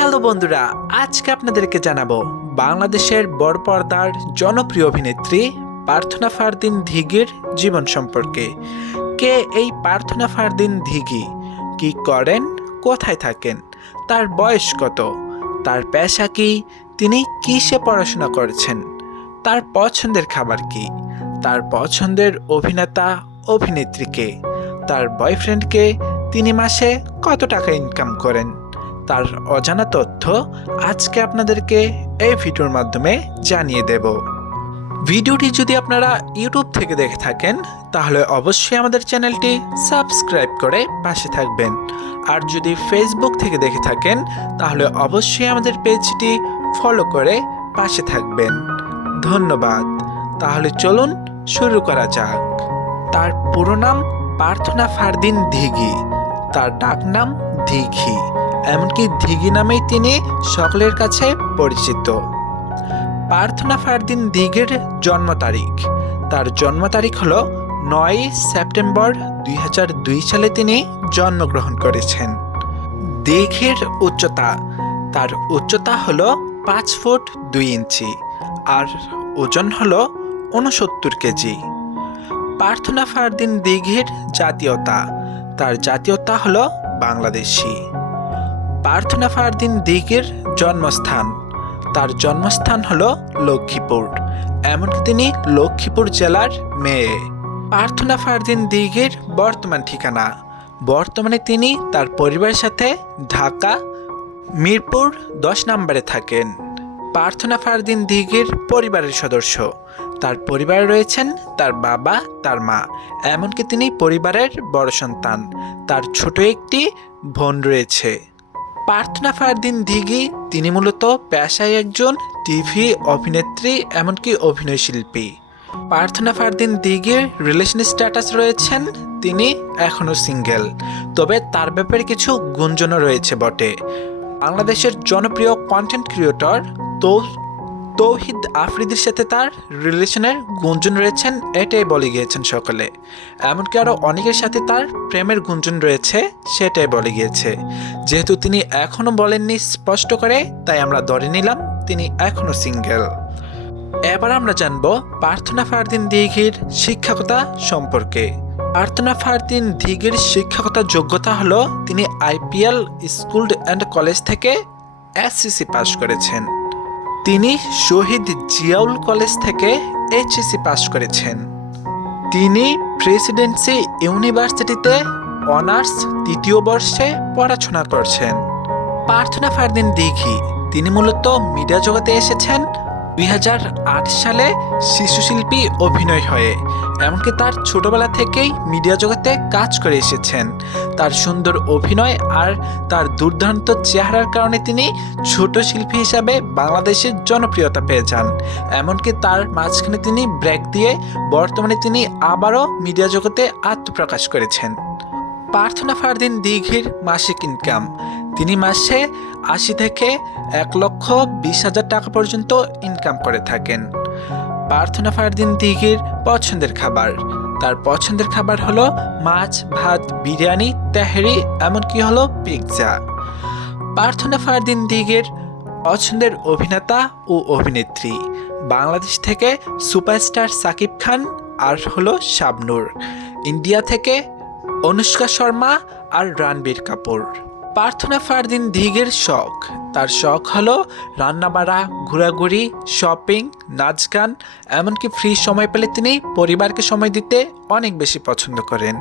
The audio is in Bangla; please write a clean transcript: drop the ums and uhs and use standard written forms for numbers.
হ্যালো বন্ধুরা, আজকে আপনাদেরকে জানাবো বাংলাদেশের বড় পর্দার জনপ্রিয় অভিনেত্রী প্রার্থনা ফারদিন দিঘির জীবন সম্পর্কে। কে এই প্রার্থনা ফারদিন দিঘি, কি করেন, কোথায় থাকেন, তার বয়স কত, তার পেশা কি, তিনি কিসে পড়াশোনা করেছেন, তার পছন্দের খাবার কি, তার পছন্দের অভিনেতা অভিনেত্রীকে, তার বয়ফ্রেন্ডকে, তিনি মাসে কত টাকা ইনকাম করেন, তার অজানা তথ্য আজকে আপনাদেরকে এই ভিডিওর মাধ্যমে জানিয়ে দেব। ভিডিওটি যদি আপনারা ইউটিউব থেকে দেখে থাকেন তাহলে অবশ্যই আমাদের চ্যানেলটি সাবস্ক্রাইব করে পাশে থাকবেন, আর যদি ফেসবুক থেকে দেখে থাকেন তাহলে অবশ্যই আমাদের পেজটি ফলো করে পাশে থাকবেন। ধন্যবাদ। তাহলে চলুন শুরু করা যাক। তার পুরো নাম প্রার্থনা ফারদিন দিঘি, তার ডাক নাম দিঘি, এমনকি দিঘি নামেই তিনি সকলের কাছে পরিচিত। প্রার্থনা ফারদিন দিঘির জন্ম তারিখ, তার জন্ম তারিখ হলো 9 সেপ্টেম্বর 2002 সালে তিনি জন্মগ্রহণ করেছেন। দিঘির উচ্চতা, তার উচ্চতা হলো 5 ফুট 2 ইঞ্চি আর ওজন হলো 69 কেজি। প্রার্থনা ফারদিন দিঘির জাতীয়তা, তার জাতীয়তা হলো বাংলাদেশি। প্রার্থনা ফারদিন দিঘির জন্মস্থান, তার জন্মস্থান হলো লক্ষ্মীপুর, এমনকি তিনি লক্ষ্মীপুর জেলার মেয়ে। প্রার্থনা ফারদিন দিঘির বর্তমান ঠিকানা, বর্তমানে তিনি তার পরিবারের সাথে ঢাকা মিরপুর 10 নম্বরে থাকেন। প্রার্থনা ফারদিন দিঘির পরিবারের সদস্য, তার পরিবারে রয়েছেন তার বাবা, তার মা, এমনকি তিনি পরিবারের বড় সন্তান, তার ছোট একটি বোন রয়েছে। প্রার্থনা ফারদিন দিঘি তিনি মূলত পেশায় একজন টিভি অভিনেত্রী, এমনকি অভিনয় শিল্পী। প্রার্থনা ফারদিন দিঘির রিলেশন স্ট্যাটাস রয়েছেন তিনি এখনও সিঙ্গেল, তবে তার ব্যাপারে কিছু গুঞ্জনও রয়েছে বটে। বাংলাদেশের জনপ্রিয় কন্টেন্ট ক্রিয়েটর তৌহিদ আফ্রিদির সাথে তার রিলেশনের গুঞ্জন রয়েছেন, এটাই বলে গিয়েছেন সকলে। এমনকি আরও অনেকের সাথে তার প্রেমের গুঞ্জন রয়েছে, সেটাই বলে গিয়েছে। যেহেতু তিনি এখনও বলেননি স্পষ্ট করে, তাই আমরা ধরে নিলাম তিনি এখনও সিঙ্গেল। এবার আমরা জানব প্রার্থনা ফারদিন দিঘির শিক্ষকতা সম্পর্কে। প্রার্থনা ফারদিন দিঘির শিক্ষকতার যোগ্যতা হলো তিনি IPL স্কুল অ্যান্ড কলেজ থেকে SCC পাশ করেছেন। তিনি শহীদ জিয়াউল কলেজ থেকে HSC পাশ করেছেন। তিনি প্রেসিডেন্সি ইউনিভার্সিটিতে অনার্স 3য় বর্ষে পড়াশোনা করছেন। প্রার্থনা ফারদিন দিঘি তিনি মূলত মিডিয়া জগতে এসেছেন 2008 সালে শিশুশিল্পী অভিনয় হয়ে, এমনকি তার ছোটবেলা থেকেই মিডিয়া জগতে কাজ করে এসেছেন। তার সুন্দর অভিনয় আর তার দুর্দান্ত চেহারার কারণে তিনি ছোট শিল্পী হিসাবে বাংলাদেশের জনপ্রিয়তা পেয়ে যান। এমনকি তার মাঝখানে তিনি ব্রেক দিয়ে বর্তমানে তিনি আবারও মিডিয়া জগতে আত্মপ্রকাশ করেছেন। প্রার্থনা ফারদিন দিঘির মাসিক ইনকাম, তিনি মাসে 80 থেকে 1,20,000 টাকা পর্যন্ত ইনকাম করে থাকেন। প্রার্থনা ফারদিন দিঘির পছন্দের খাবার, তার পছন্দের খাবার হলো মাছ, ভাত, বিরিয়ানি, তেহারি, এমনকি হলো পিৎজা। প্রার্থনা ফারদিন দিঘির পছন্দের অভিনেতা ও অভিনেত্রী, বাংলাদেশ থেকে সুপারস্টার সাকিব খান আর হলো শাবনূর, ইন্ডিয়া থেকে অনুষ্কা শর্মা আর রণবীর কাপুর। প্রার্থনা ফারদিন দিঘির শখ, তার শখ হলো রান্নাবাড়া, ঘোরাঘুরি, শপিং, নাচ গান, এমনকি ফ্রি সময় পেলে তিনি পরিবারকে সময় দিতে অনেক বেশি পছন্দ করেন।